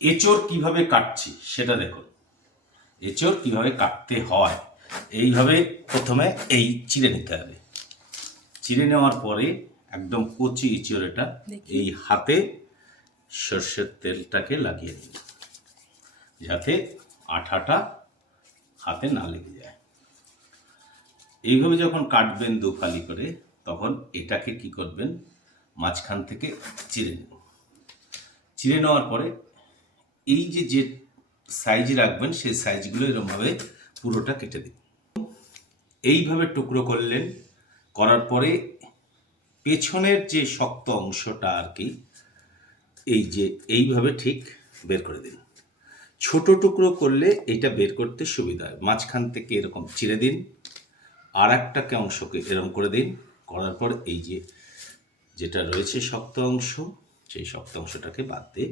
এঁচড় কিভাবে কাটছি সেটা দেখুন। এঁচড় কিভাবে কাটতে হয়, এইভাবে প্রথমে এই চিড়ে নিতে হবে। চিড়ে নেওয়ার পরে একদম কচি এঁচড় এটা এই হাতে সর্ষের তেলটাকে লাগিয়ে দিন, যাতে আঠাটা হাতে না লেগে যায়। এইভাবে যখন কাটবেন দু ফালি করে, তখন এটাকে কি করবেন, মাঝখান থেকে চিড়ে নেব। চিড়ে নেওয়ার পরে এই যে সাইজ রাখবেন সেই সাইজগুলো এরকমভাবে পুরোটা কেটে দিন। এইভাবে টুকরো করলেন, করার পরে পেছনের যে শক্ত অংশটা আর কি, এই যে এইভাবে ঠিক বের করে দিন। ছোট টুকরো করলে এটা বের করতে সুবিধা হয়। মাঝখান থেকে এরকম চিড়ে দিন, আর একটাকে অংশকে এরকম করে দিন। করার পর এই যে যেটা রয়েছে শক্ত অংশ, সেই শক্ত অংশটাকে বাদ দিয়ে